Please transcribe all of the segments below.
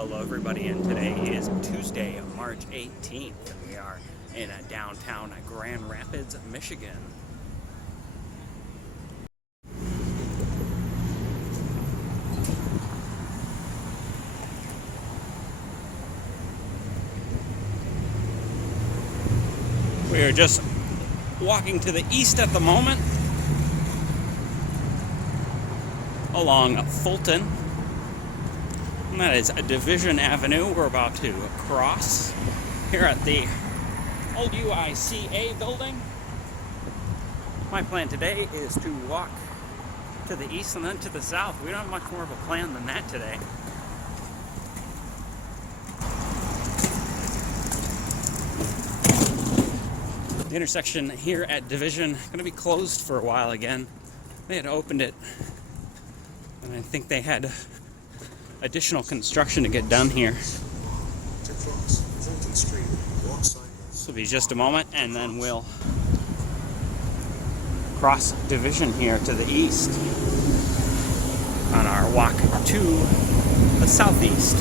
Hello everybody, and today is Tuesday, March 18th, and we are in downtown Grand Rapids, Michigan. We are just walking to the east at the moment along Fulton. And that is Division Avenue. We're about to cross here at the old UICA building. My plan today is to walk to the east and then to the south. We don't have much more of a plan than that today. The intersection here at Division is going to be closed for a while again. They had opened it, and I think they had additional construction to get done here. To cross Fulton Street, walk sideways. This will be just a moment, and then we'll cross Division here to the east on our walk to the southeast.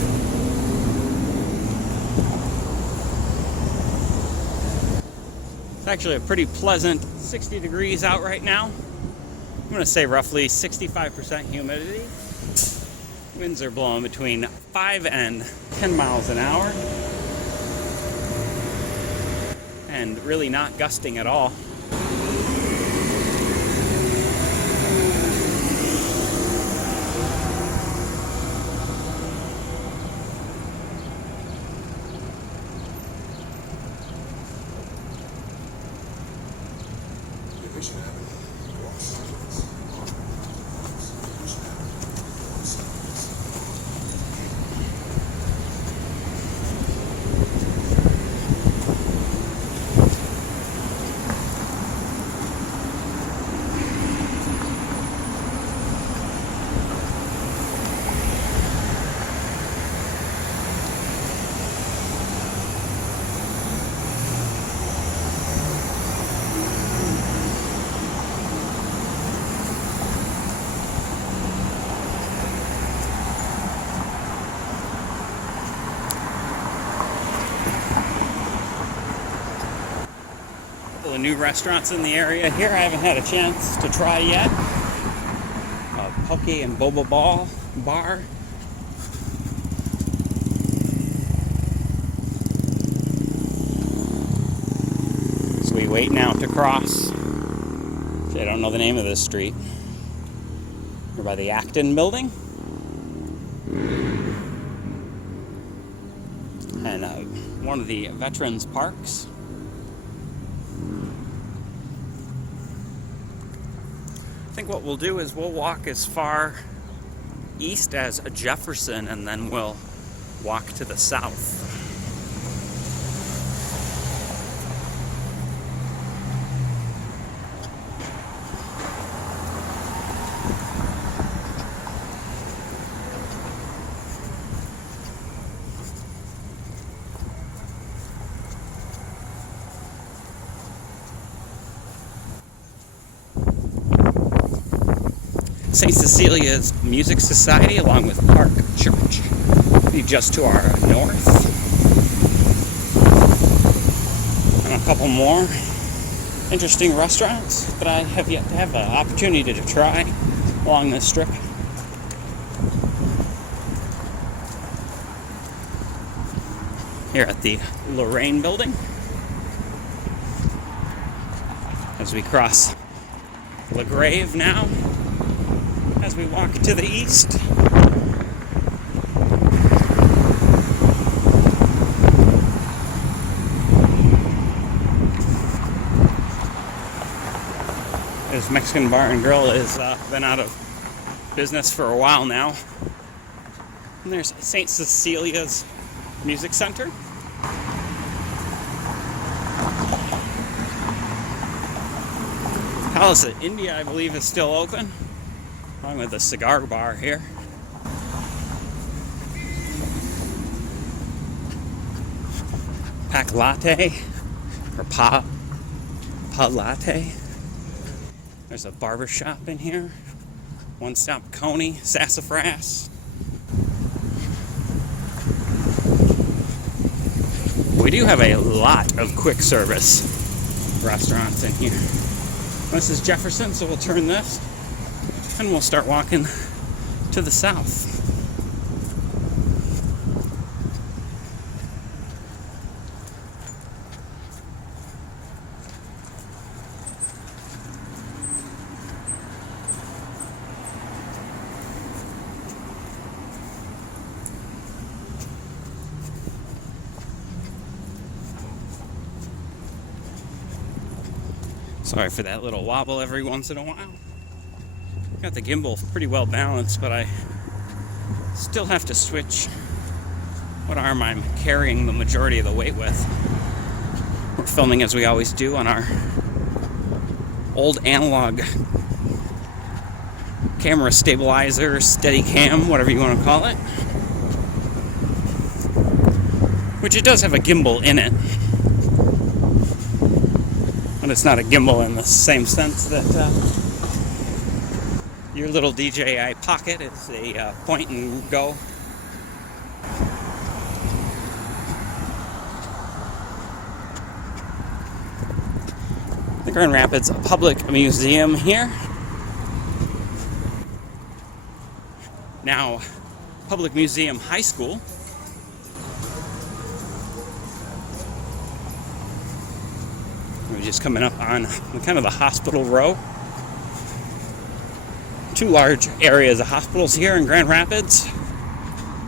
It's actually a pretty pleasant 60 degrees out right now. I'm going to say roughly 65% humidity. Winds are blowing between 5 and 10 miles an hour, and really not gusting at all. Division Avenue, walk sideways. Division Avenue, walk sideways. Couple of new restaurants in the area here I haven't had a chance to try yet. Poke and Boba Ball Bar. So we wait now to cross. I don't know the name of this street. We're by the Acton building. And one of the veterans parks. I think what we'll do is we'll walk as far east as Jefferson, and then we'll walk to the south. St. Cecilia's Music Society, along with Park Church, be just to our north. And a couple more interesting restaurants that I have yet to have the opportunity to try along this strip. Here at the Lorraine building, as we cross LaGrave now, as we walk to the east. This Mexican bar and grill has been out of business for a while now. And there's St. Cecilia's Music Center. Palace of India, I believe, is still open, along with the cigar bar here. Pack latte, or pa latte. There's a barber shop in here. One Stop Coney, Sassafras. We do have a lot of quick service restaurants in here. This is Jefferson, so we'll turn this and we'll start walking to the south. Sorry for that little wobble every once in a while. Got the gimbal pretty well balanced, but I still have to switch what arm I'm carrying the majority of the weight with. We're filming as we always do on our old analog camera stabilizer, steady cam, whatever you want to call it. Which it does have a gimbal in it. But it's not a gimbal in the same sense that your little DJI Pocket is a point and go. The Grand Rapids Public Museum here. Now, Public Museum High School. We're just coming up on kind of the hospital row. Two large areas of hospitals here in Grand Rapids.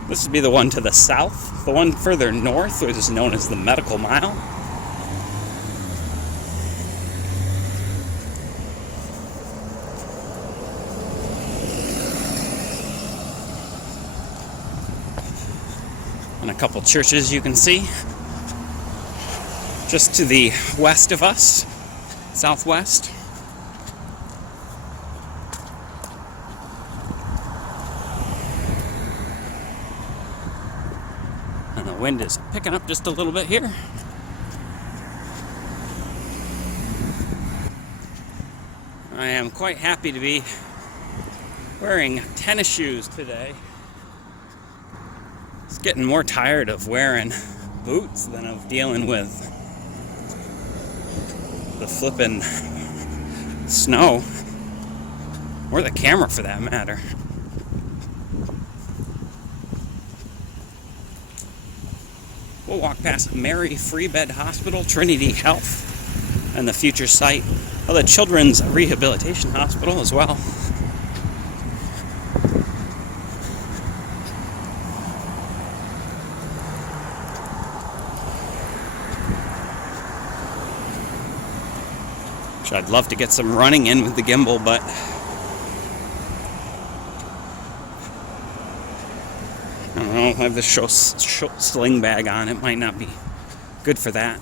This would be the one to the south. The one further north, which is known as the Medical Mile. And a couple churches you can see. Just to the west of us, southwest. And the wind is picking up just a little bit here. I am quite happy to be wearing tennis shoes today. It's getting more tired of wearing boots than of dealing with the flippin' snow, or the camera for that matter. We'll walk past Mary Free Bed Hospital, Trinity Health, and the future site of the Children's Rehabilitation Hospital as well. I'd love to get some running in with the gimbal, but I don't know, I have the sling bag on. It might not be good for that.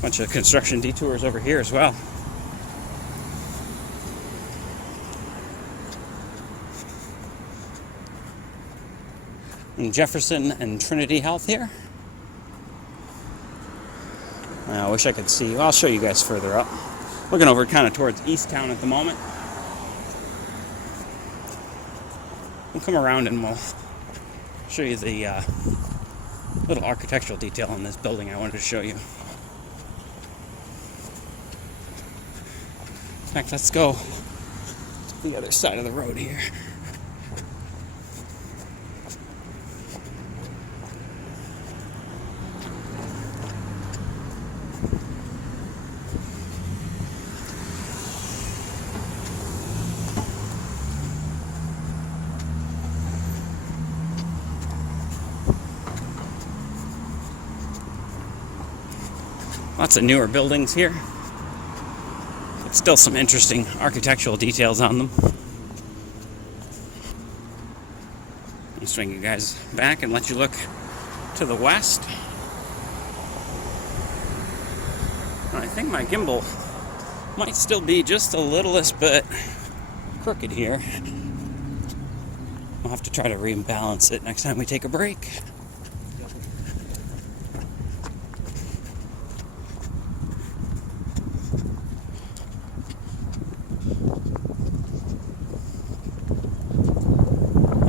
Bunch of construction detours over here as well. And Jefferson and Trinity Health here. I wish I could see. Well, I'll show you guys further up. Looking over kind of towards East Town at the moment. We'll come around and we'll show you the little architectural detail on this building I wanted to show you. In fact, let's go to the other side of the road here. Lots of newer buildings here, but still some interesting architectural details on them. I'll swing you guys back and let you look to the west. I think my gimbal might still be just a littlest bit crooked here. I'll have to try to rebalance it next time we take a break.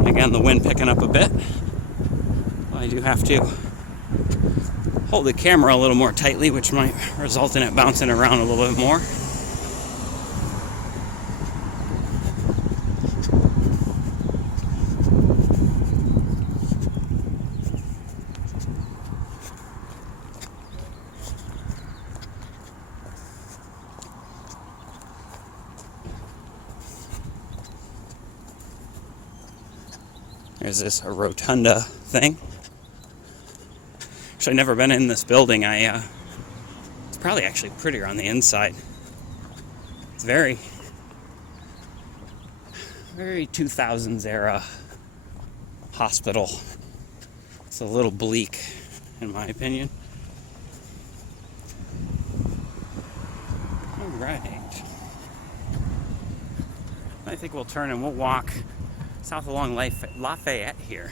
Again, the wind picking up a bit. I do have to hold the camera a little more tightly, which might result in it bouncing around a little bit more. There's this rotunda thing. Actually, I've never been in this building. It's probably actually prettier on the inside. It's very 2000s era hospital. It's a little bleak, in my opinion. All right. I think we'll turn and we'll walk south along Lafayette here.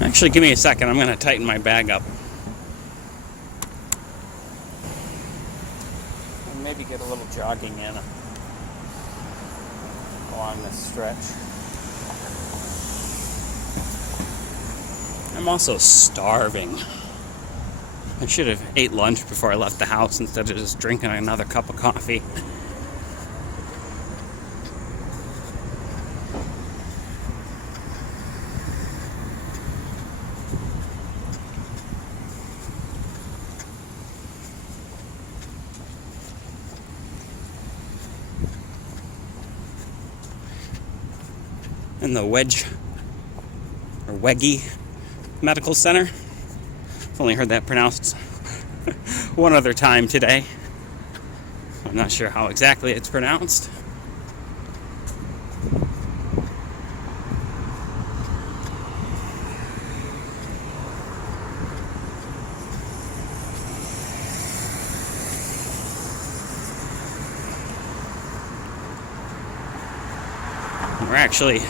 Actually, give me a second. I'm going to tighten my bag up. And maybe get a little jogging in along this stretch. I'm also starving. I should have ate lunch before I left the house instead of just drinking another cup of coffee. In the Weggy Medical Center. I've only heard that pronounced one other time today. I'm not sure how exactly it's pronounced. We're actually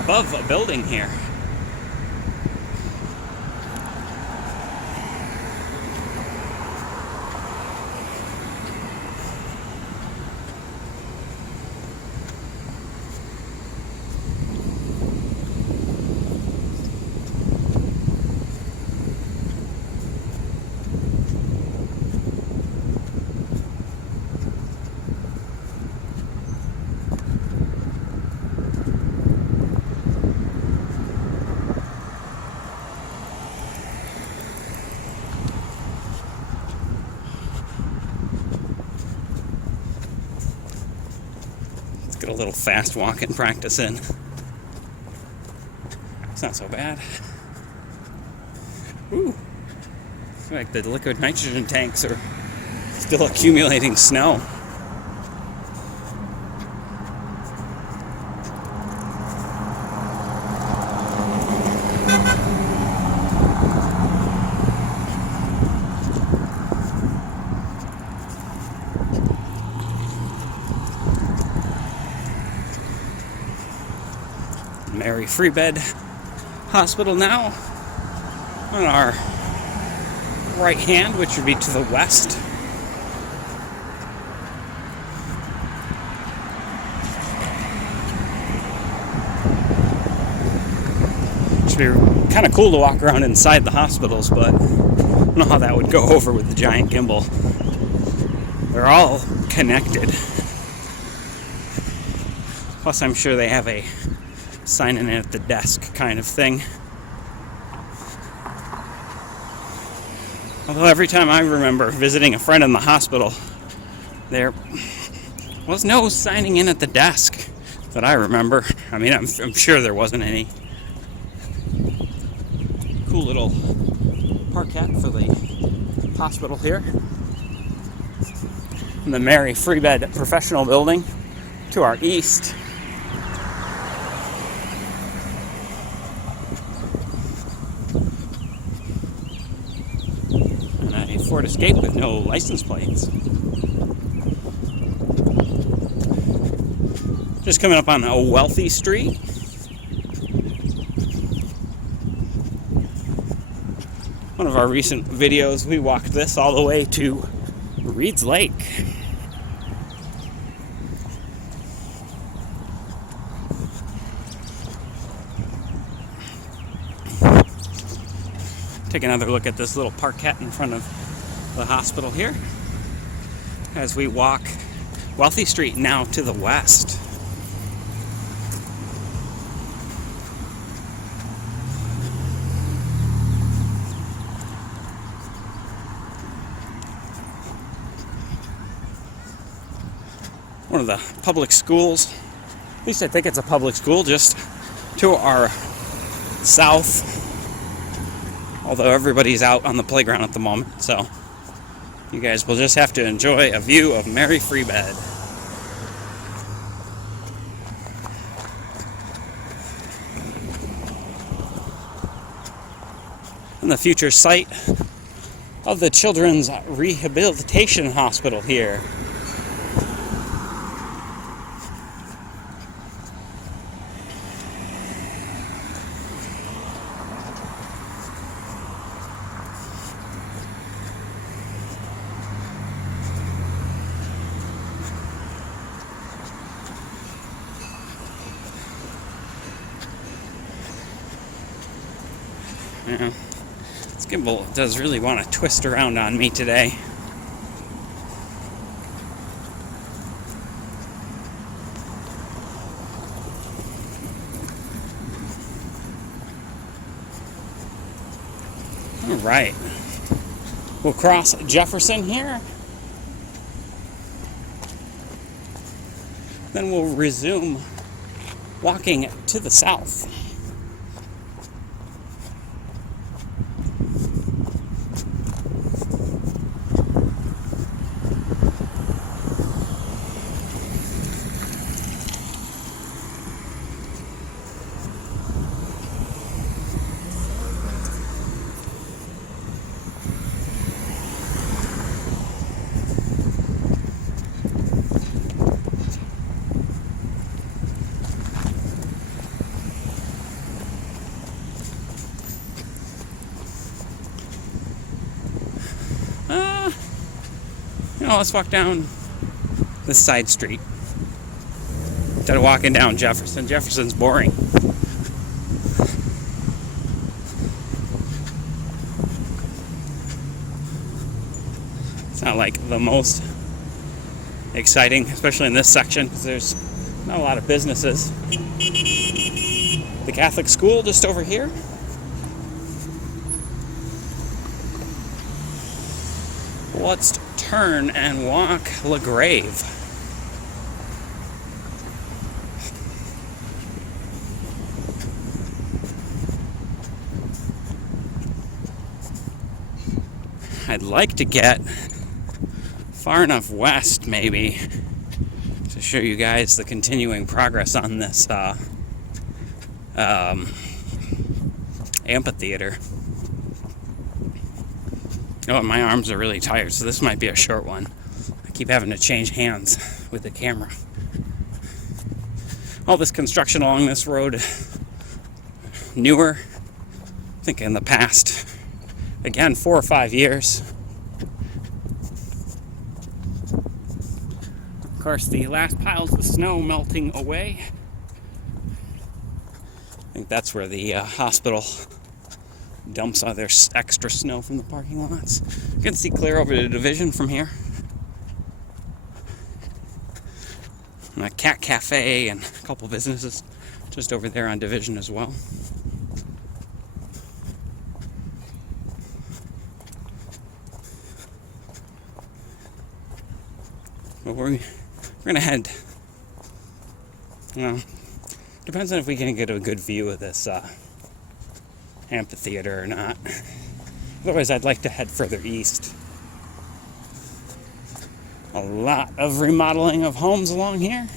above a building here. Get a little fast walking practice in. It's not so bad. Ooh. It's like the liquid nitrogen tanks are still accumulating snow. Mary Free Bed Hospital now on our right hand, which would be to the west. Should be kind of cool to walk around inside the hospitals, but I don't know how that would go over with the giant gimbal. They're all connected. Plus, I'm sure they have a signing in at the desk kind of thing. Although every time I remember visiting a friend in the hospital, there was no signing in at the desk that I remember. I mean, I'm sure there wasn't any. Cool little parkette for the hospital here. And the Mary Free Bed Professional Building to our east. Ford Escape with no license plates. Just coming up on a wealthy street. of our recent videos, we walked this all the way to Reed's Lake. Take another look at this little parkette in front of the hospital here as we walk Wealthy Street now to the west. One of the public schools, at least I think it's a public school, just to our south. Although everybody's out on the playground at the moment, so you guys will just have to enjoy a view of Mary Free Bed. And the future site of the Children's Rehabilitation Hospital here. Yeah, this gimbal does really want to twist around on me today. All right, we'll cross Jefferson here. Then we'll resume walking to the south. Let's walk down this side street instead of walking down Jefferson. Jefferson's boring. It's not like the most exciting, especially in this section, because there's not a lot of businesses. The Catholic school just over here. Let's turn and walk LaGrave. I'd like to get far enough west, maybe, to show you guys the continuing progress on this amphitheater. Oh, and my arms are really tired, so this might be a short one. I keep having to change hands with the camera. All this construction along this road, newer, I think in the past, again, 4 or 5 years. Of course, the last piles of snow melting away. I think that's where the hospital dumps all their extra snow from the parking lots. You can see clear over the Division from here. And a cat cafe and a couple businesses just over there on Division as well. But we're gonna head, depends on if we can get a good view of this amphitheater or not. Otherwise, I'd like to head further east. A lot of remodeling of homes along here.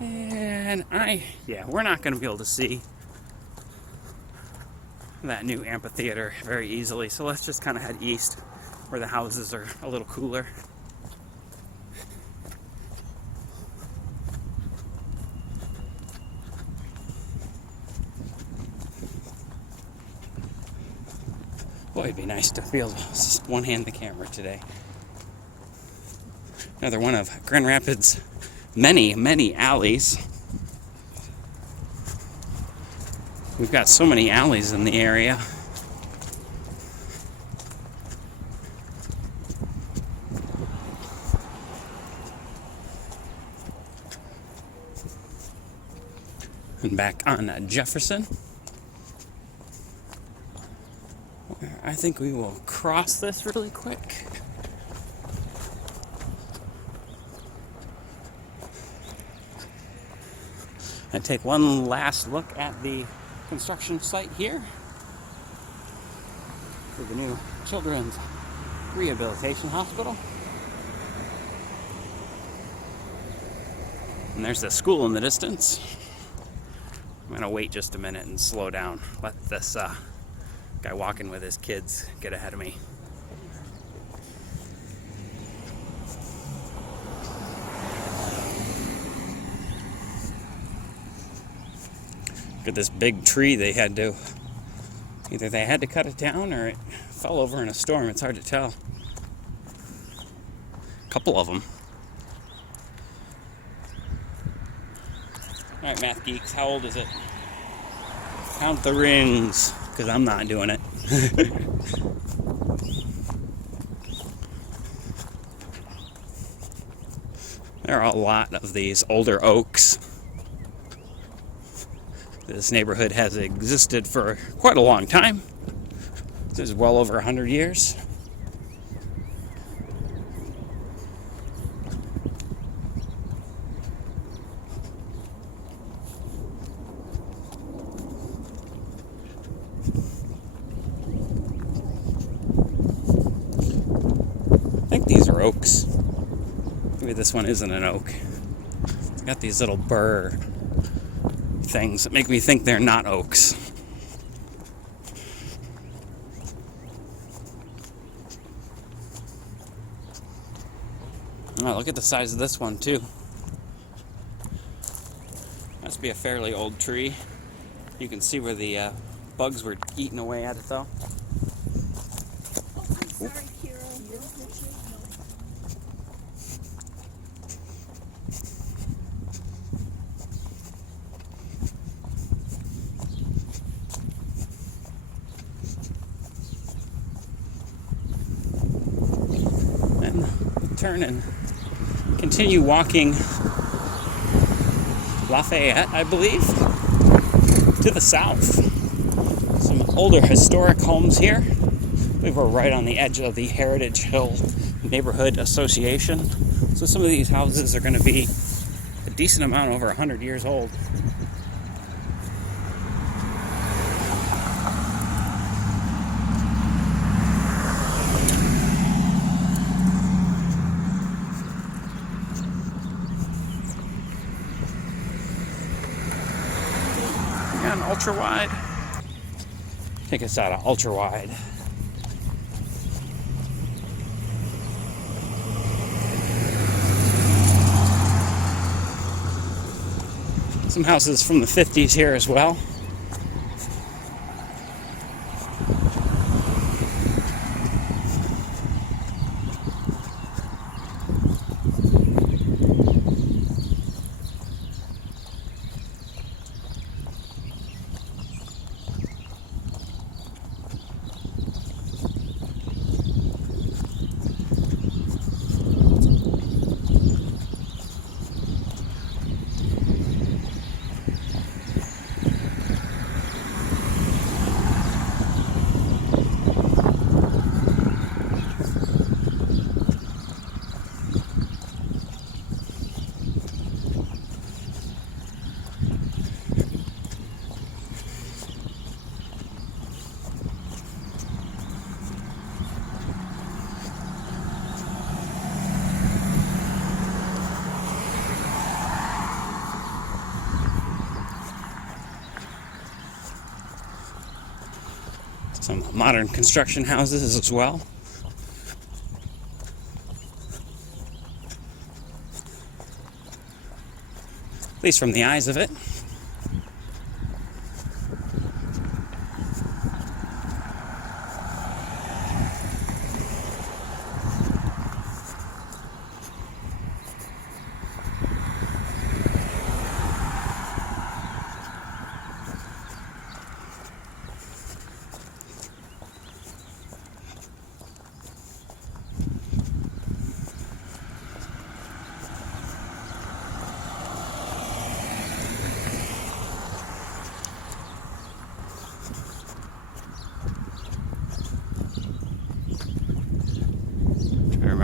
And we're not going to be able to see that new amphitheater very easily, so let's just kind of head east where the houses are a little cooler. Boy, it'd be nice to be able to one-hand the camera today. Another one of Grand Rapids' many, many alleys. We've got so many alleys in the area. And back on Jefferson, I think we will cross this really quick. And take one last look at the construction site here for the new Children's Rehabilitation Hospital. And there's the school in the distance. I'm gonna wait just a minute and slow down. Let this guy walking with his kids get ahead of me. Look at this big tree they had to, either they had to cut it down or it fell over in a storm. It's hard to tell. A couple of them. All right, math geeks, how old is it? Count the rings, because I'm not doing it. There are a lot of these older oaks. This neighborhood has existed for quite a long time. This is well over 100 years. I think these are oaks. Maybe this one isn't an oak. It's got these little burr things that make me think they're not oaks. Oh, look at the size of this one too. Must be a fairly old tree. You can see where the bugs were eating away at it though. Sorry, Kira. And turn and continue walking Lafayette, I believe, to the south. Some older historic homes here. We were right on the edge of the Heritage Hill Neighborhood Association. So some of these houses are going to be a decent amount over 100 years old. On ultra wide. Take us out of ultra wide. Some houses from the 50s here as well. Some modern construction houses as well. At least from the eyes of it.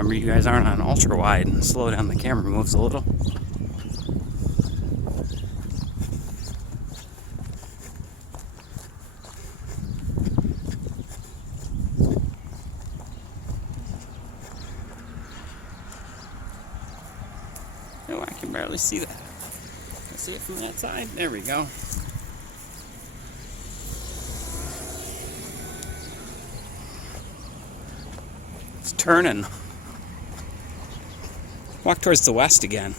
Remember, you guys aren't on ultra wide and slow down, the camera moves a little. Oh, I can barely see that. Let's see it from that side. There we go. It's turning. Walk towards the west again.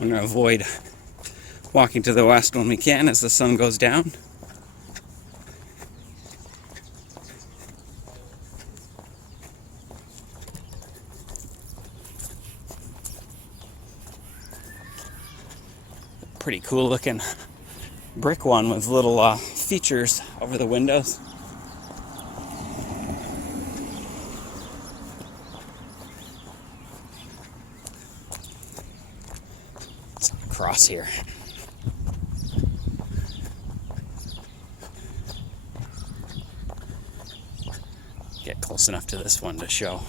I'm going to avoid walking to the west when we can as the sun goes down. Pretty cool looking brick one with little features over the windows. It's across here. Get close enough to this one to show.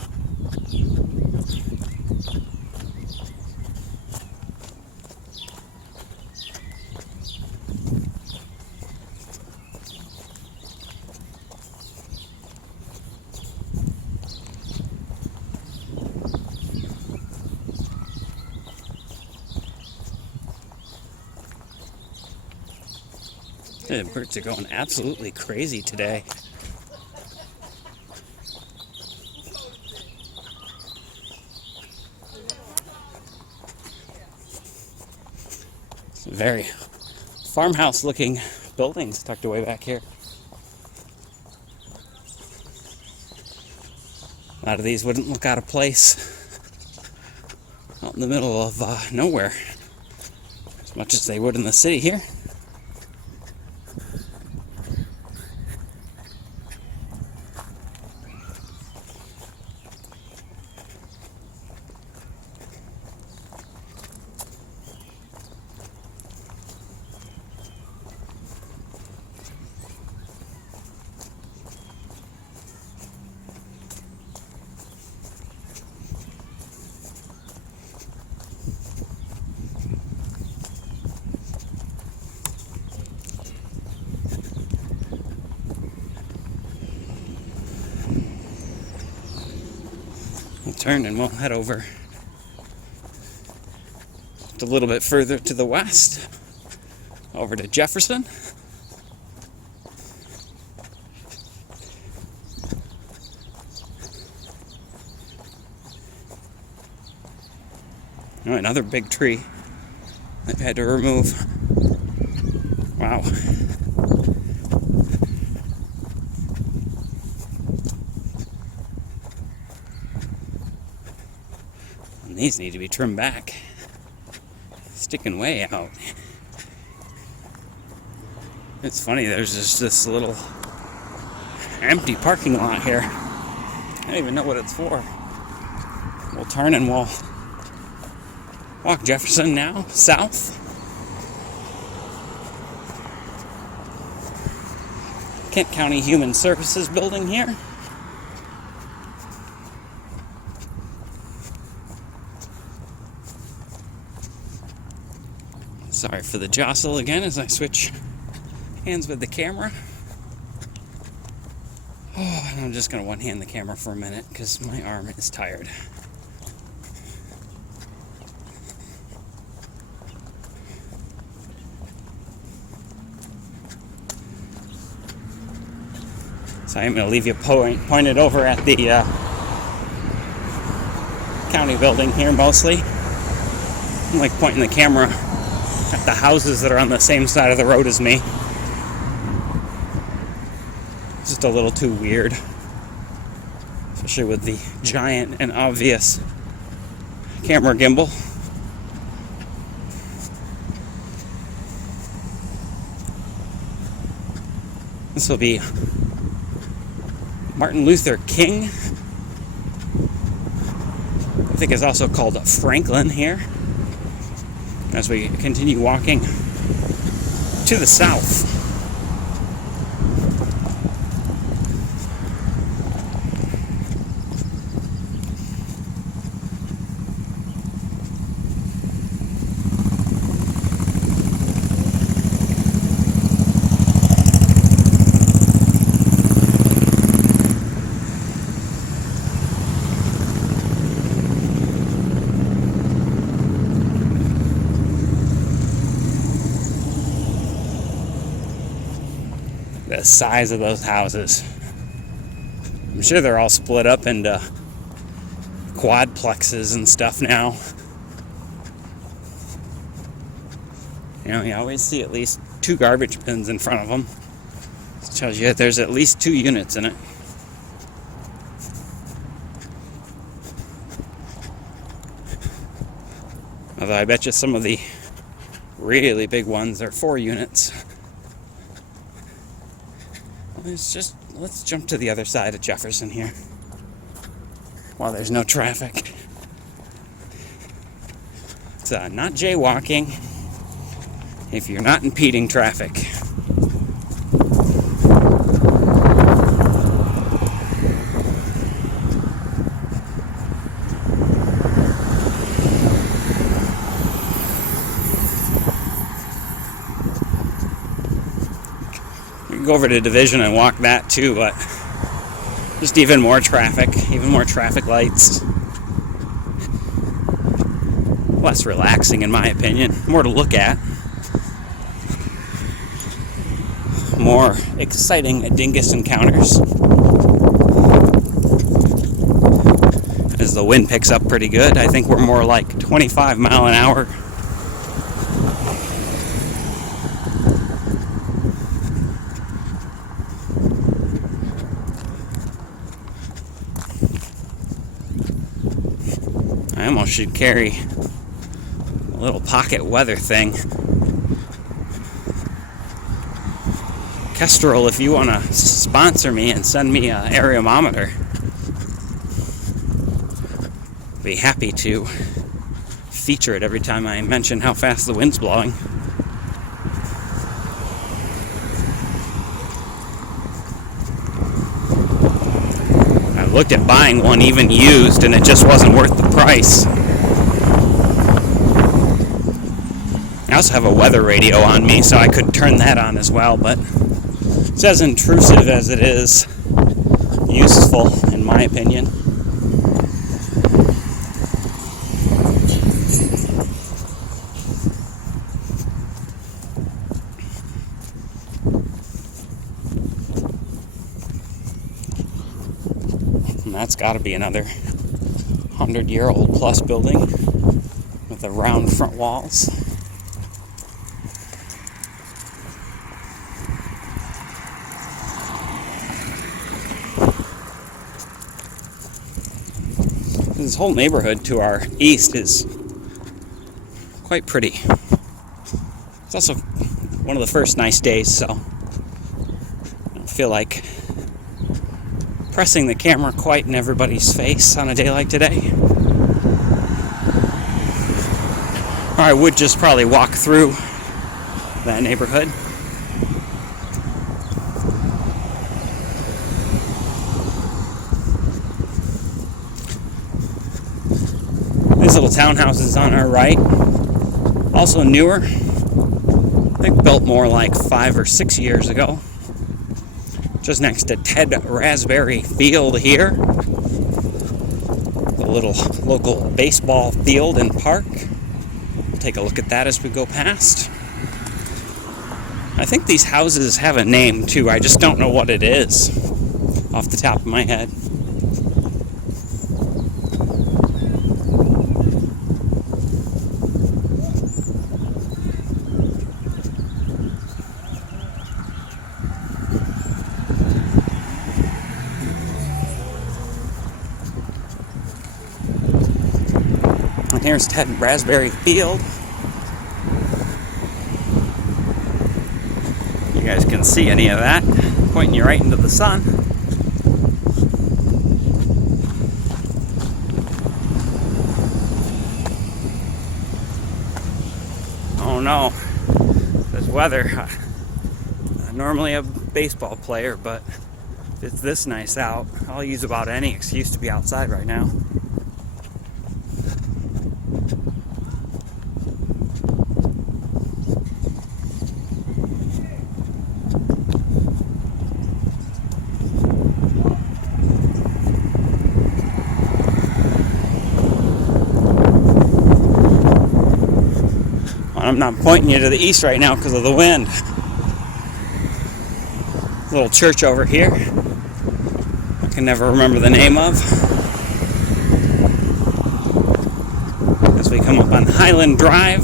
The birds are going absolutely crazy today. Some very farmhouse looking buildings tucked away back here. A lot of these wouldn't look out of place out in the middle of nowhere as much as they would in the city here. We'll turn and we'll head over just a little bit further to the west, over to Jefferson. Oh, another big tree they've had to remove. Wow. These need to be trimmed back. Sticking way out. It's funny, there's just this little empty parking lot here. I don't even know what it's for. We'll turn and we'll walk Jefferson now, south. Kent County Human Services building here. Sorry for the jostle again as I switch hands with the camera. Oh, and I'm just going to one-hand the camera for a minute because my arm is tired. So I'm going to leave you pointed over at the county building here mostly. I'm like pointing the camera at the houses that are on the same side of the road as me. Just a little too weird. Especially with the giant and obvious camera gimbal. This will be Martin Luther King. I think it's also called Franklin here. As we continue walking to the south. The size of those houses. I'm sure they're all split up into quadplexes and stuff now. You know, you always see at least 2 garbage bins in front of them. It tells you that there's at least 2 units in it. Although I bet you some of the really big ones are 4 units. Let's jump to the other side of Jefferson here while there's no traffic. It's not jaywalking if you're not impeding traffic. Go over to Division and walk that too, but just even more traffic lights. Less relaxing in my opinion, more to look at. More exciting dingus encounters. As the wind picks up pretty good, I think we're more like 25 mile an hour. I almost should carry a little pocket weather thing. Kestrel, if you want to sponsor me and send me an areometer, I'd be happy to feature it every time I mention how fast the wind's blowing. Looked at buying one even used and it just wasn't worth the price. I also have a weather radio on me, so I could turn that on as well, but it's as intrusive as it is useful in my opinion. That's got to be another 100-year-old plus building with the round front walls. This whole neighborhood to our east is quite pretty. It's also one of the first nice days, so I don't feel like pressing the camera quite in everybody's face on a day like today. Or I would just probably walk through that neighborhood. These little townhouses on our right, also newer. I think built more like 5 or 6 years ago. Just next to Ted Raspberry Field here. The little local baseball field and park. We'll take a look at that as we go past. I think these houses have a name too, I just don't know what it is off the top of my head. Here's Ted Raspberry Field. You guys can see any of that, pointing you right into the sun. Oh no, this weather. I'm normally a baseball player, but if it's this nice out, I'll use about any excuse to be outside right now. I'm not pointing you to the east right now because of the wind. Little church over here. I can never remember the name of. As we come up on Highland Drive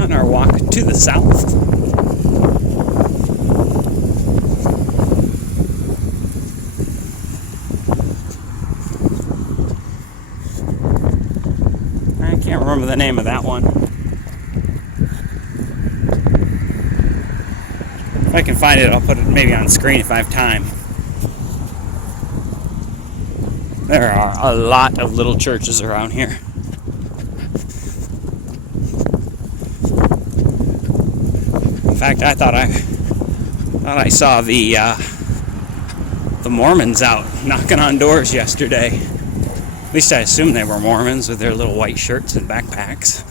on our walk to the south. I can't remember the name of that one. If I can find it, I'll put it maybe on screen if I have time. There are a lot of little churches around here. In fact, I thought I saw the Mormons out knocking on doors yesterday. At least I assumed they were Mormons with their little white shirts and backpacks.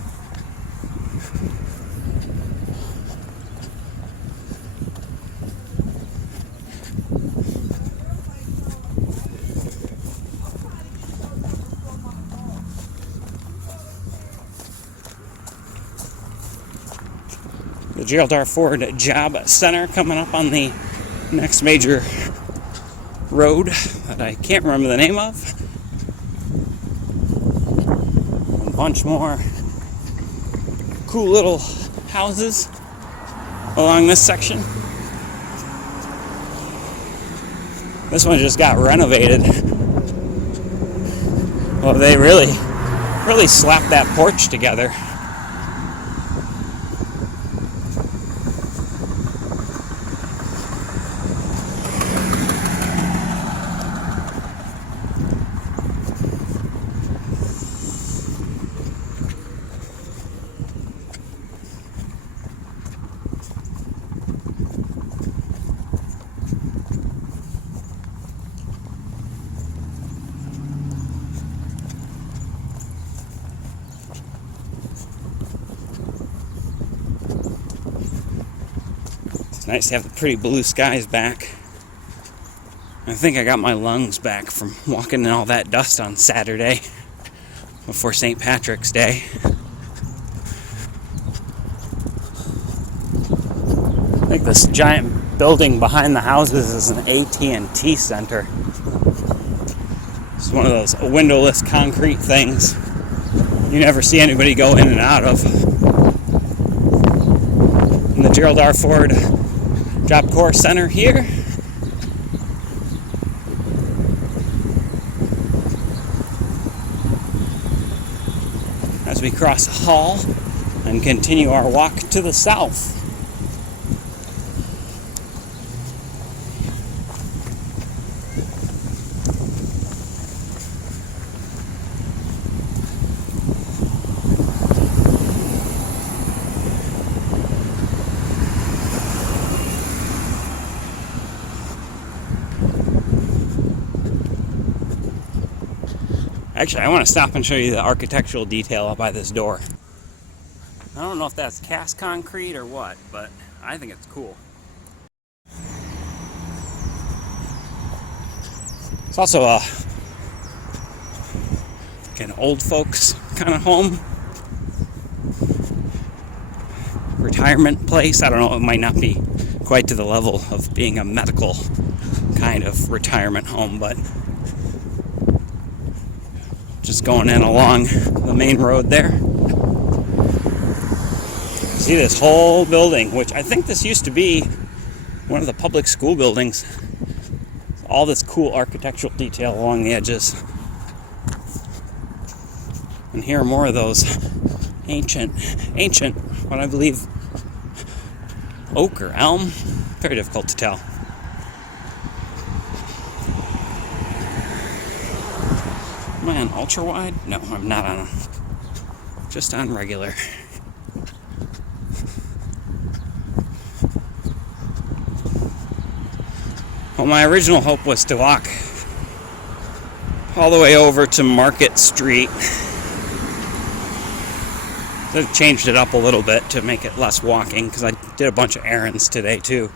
The Gerald R. Ford Job Center coming up on the next major road that I can't remember the name of. A bunch more cool little houses along this section. This one just got renovated. Well, they really slapped that porch together. It's nice to have the pretty blue skies back. I think I got my lungs back from walking in all that dust on Saturday before St. Patrick's Day. I think this giant building behind the houses is an AT&T center. It's one of those windowless concrete things you never see anybody go in and out of. And the Gerald R. Ford Job Corps Center here. As we cross the hall and continue our walk to the south. Actually, I want to stop and show you the architectural detail up by this door. I don't know if that's cast concrete or what, but I think it's cool. It's also like an old folks kind of home. Retirement place. I don't know, it might not be quite to the level of being a medical kind of retirement home, but just going in along the main road there. See this whole building, which I think this used to be one of the public school buildings. All this cool architectural detail along the edges. And here are more of those ancient, what I believe, oak or elm. Very difficult to tell. Am I on ultra wide? No, I'm not on. Just on regular. Well, my original hope was to walk all the way over to Market Street. I've changed it up a little bit to make it less walking because I did a bunch of errands today too.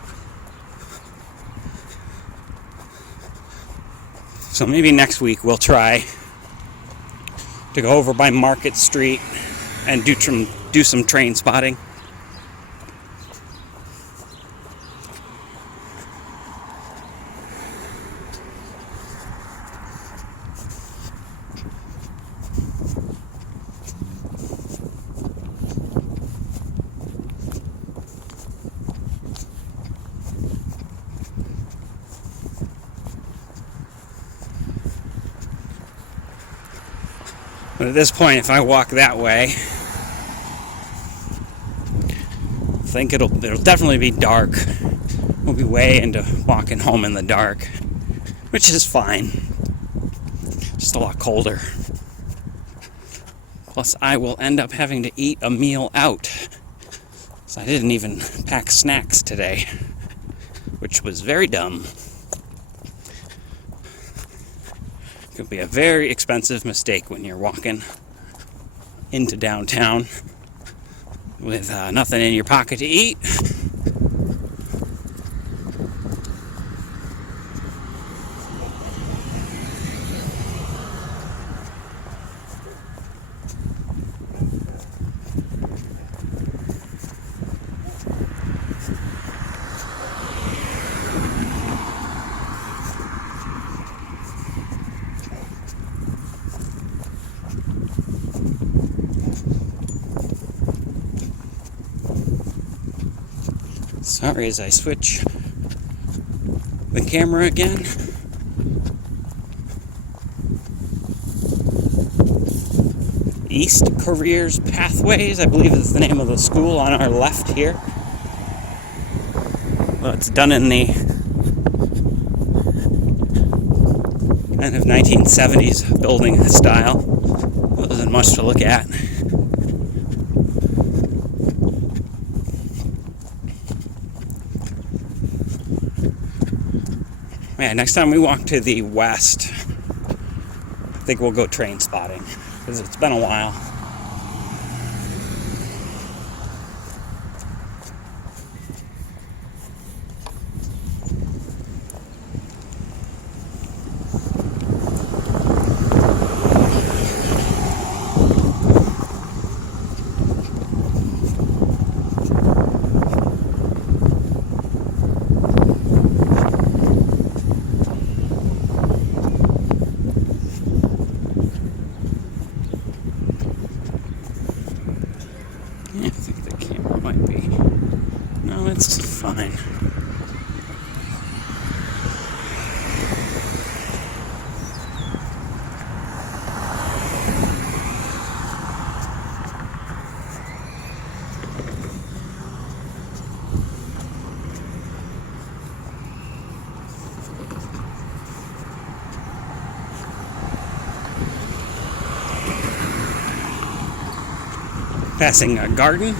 So maybe next week we'll try to go over by Market Street and do some train spotting. But at this point, if I walk that way, I think it'll definitely be dark. We'll be way into walking home in the dark, which is fine. Just a lot colder. Plus, I will end up having to eat a meal out. So I didn't even pack snacks today, which was very dumb. Could be a very expensive mistake when you're walking into downtown with nothing in your pocket to eat. Sorry as I switch the camera again. East Careers Pathways, I believe is the name of the school on our left here. Well, it's done in the kind of 1970s building style. Wasn't much to look at. Man, next time we walk to the west, I think we'll go train spotting, because it's been a while. I think the camera might be. No, it's fine. Passing a garden.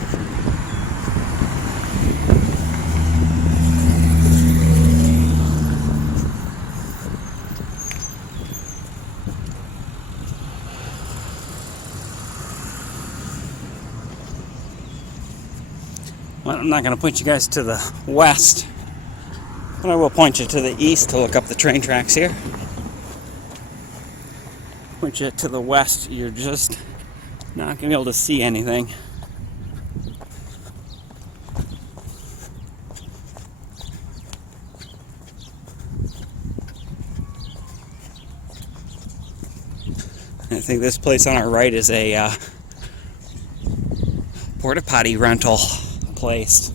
Well, I'm not going to point you guys to the west, but I will point you to the east to look up the train tracks here. Point you to the west, you're just not going to be able to see anything. I think this place on our right is a porta potty rental place.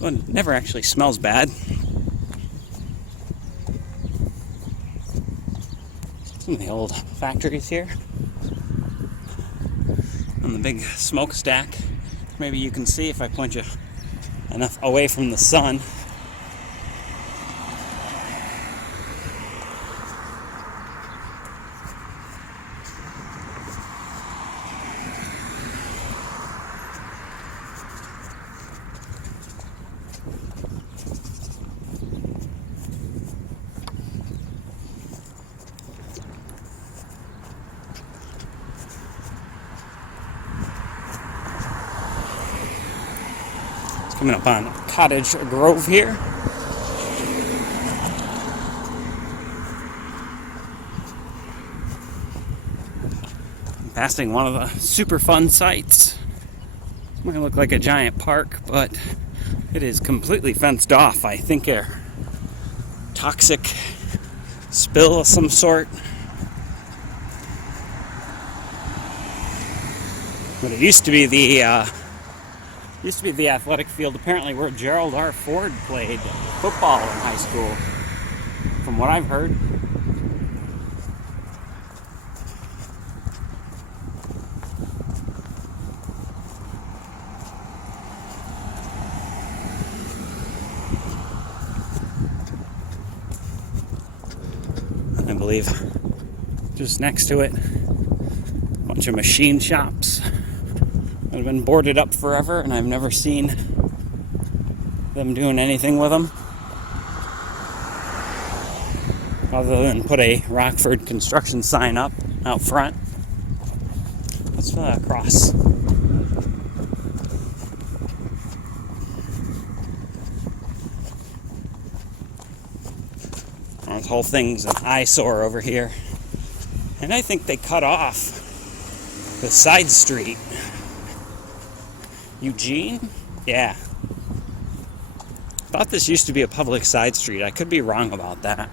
Well, it never actually smells bad. Some of the old factories here. And the big smokestack. Maybe you can see if I point you enough away from the sun. Coming up on Cottage Grove here. Passing one of the super fun sites. Might look like a giant park, but it is completely fenced off. I think a toxic spill of some sort. But it used to be the athletic field, apparently, where Gerald R. Ford played football in high school, from what I've heard. I believe just next to it, a bunch of machine shops that have been boarded up forever, and I've never seen them doing anything with them other than put a Rockford construction sign up out front. Let's cross. This whole thing's an eyesore over here. And I think they cut off the side street. Eugene? Yeah. Thought this used to be a public side street. I could be wrong about that.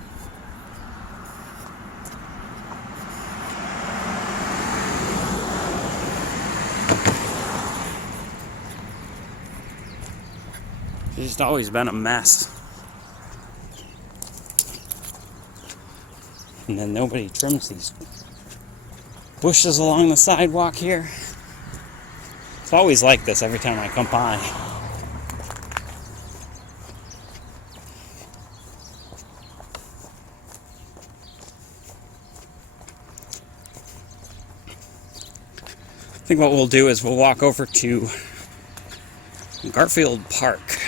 It's just always been a mess. And then nobody trims these bushes along the sidewalk here. It's always like this every time I come by. I think what we'll do is we'll walk over to Garfield Park,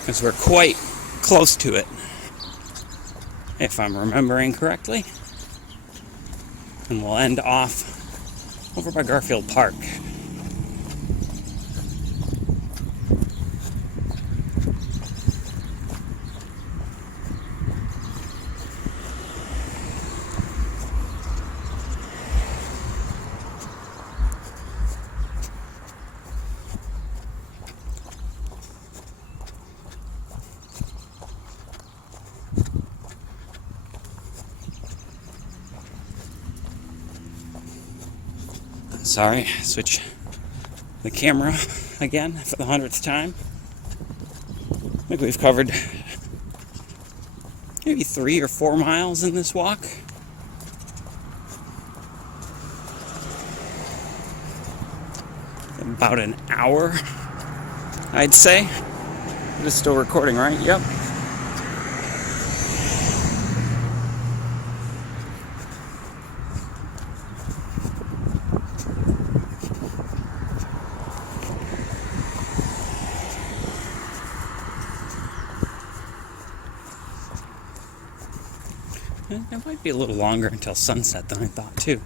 because we're quite close to it, if I'm remembering correctly. And we'll end off over by Garfield Park. Sorry, switch the camera again for the 100th time. I think we've covered maybe 3 or 4 miles in this walk. About an hour, I'd say. It is still recording, right? Yep. It might be a little longer until sunset than I thought, too.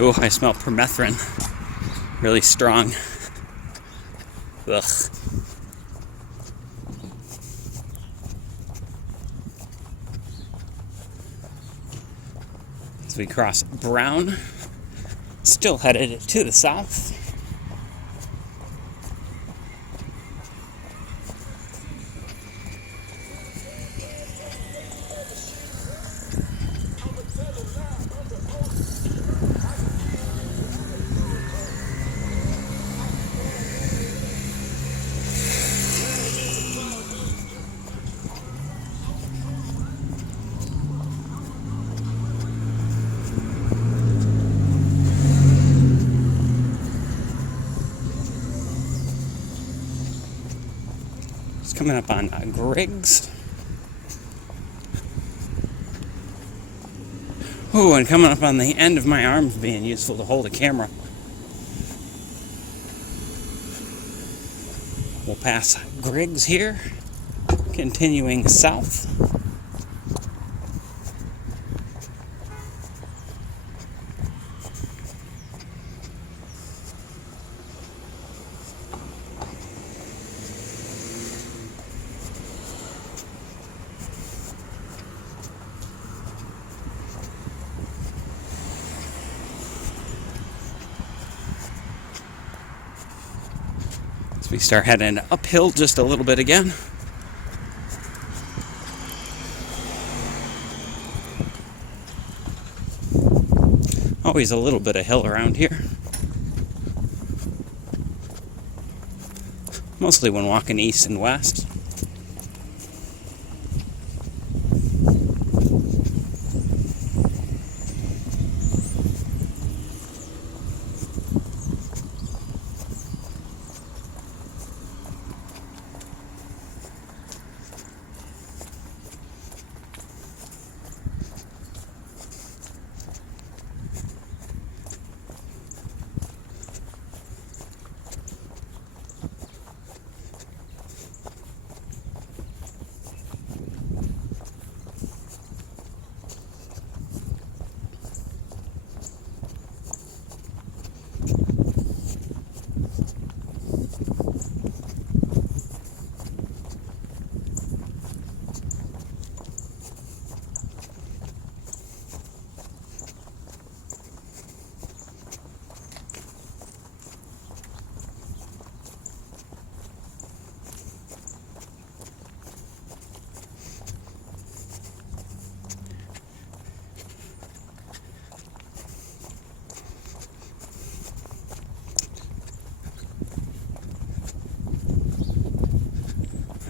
Oh, I smell permethrin. Really strong. Ugh. As we cross Brown, still headed to the south. Coming up on Griggs. Ooh, and coming up on the end of my arms being useful to hold a camera. We'll pass Griggs here, continuing south. We start heading uphill just a little bit again. Always a little bit of hill around here. Mostly when walking east and west.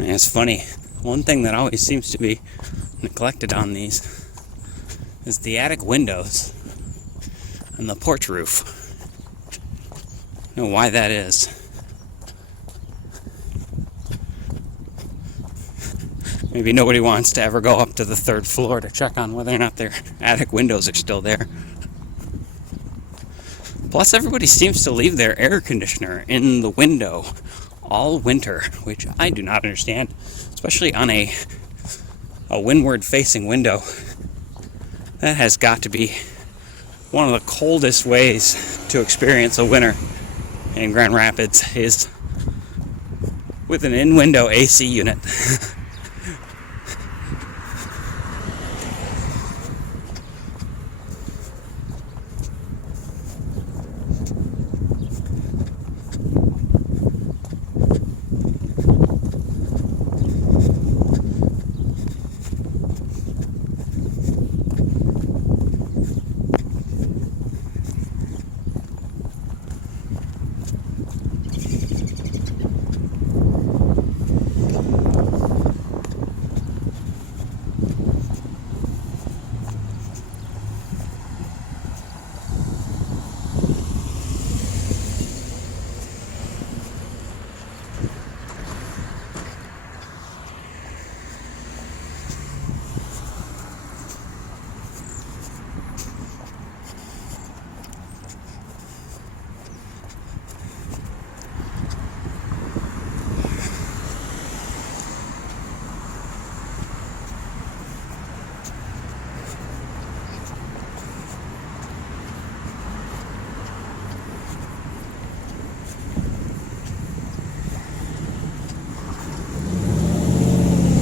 And it's funny, one thing that always seems to be neglected on these is the attic windows and the porch roof. I don't know why that is. Maybe nobody wants to ever go up to the third floor to check on whether or not their attic windows are still there. Plus, everybody seems to leave their air conditioner in the window all winter, which I do not understand, especially on a windward-facing window. That has got to be one of the coldest ways to experience a winter in Grand Rapids, is with an in-window AC unit.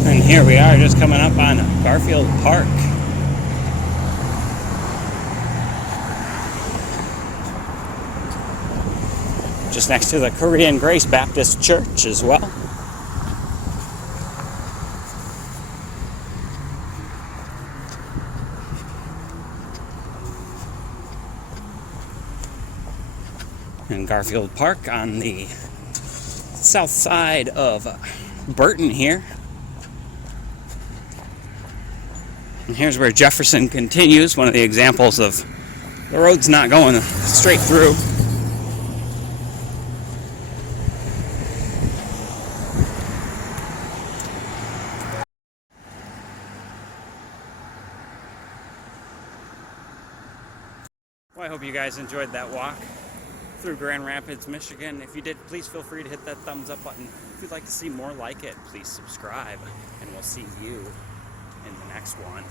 And here we are, just coming up on Garfield Park. Just next to the Korean Grace Baptist Church as well. And Garfield Park on the south side of Burton here. And here's where Jefferson continues, one of the examples of the road's not going straight through. I hope you guys enjoyed that walk through Grand Rapids, Michigan. If you did, please feel free to hit that thumbs up button. If you'd like to see more like it, please subscribe, and we'll see you in the next one.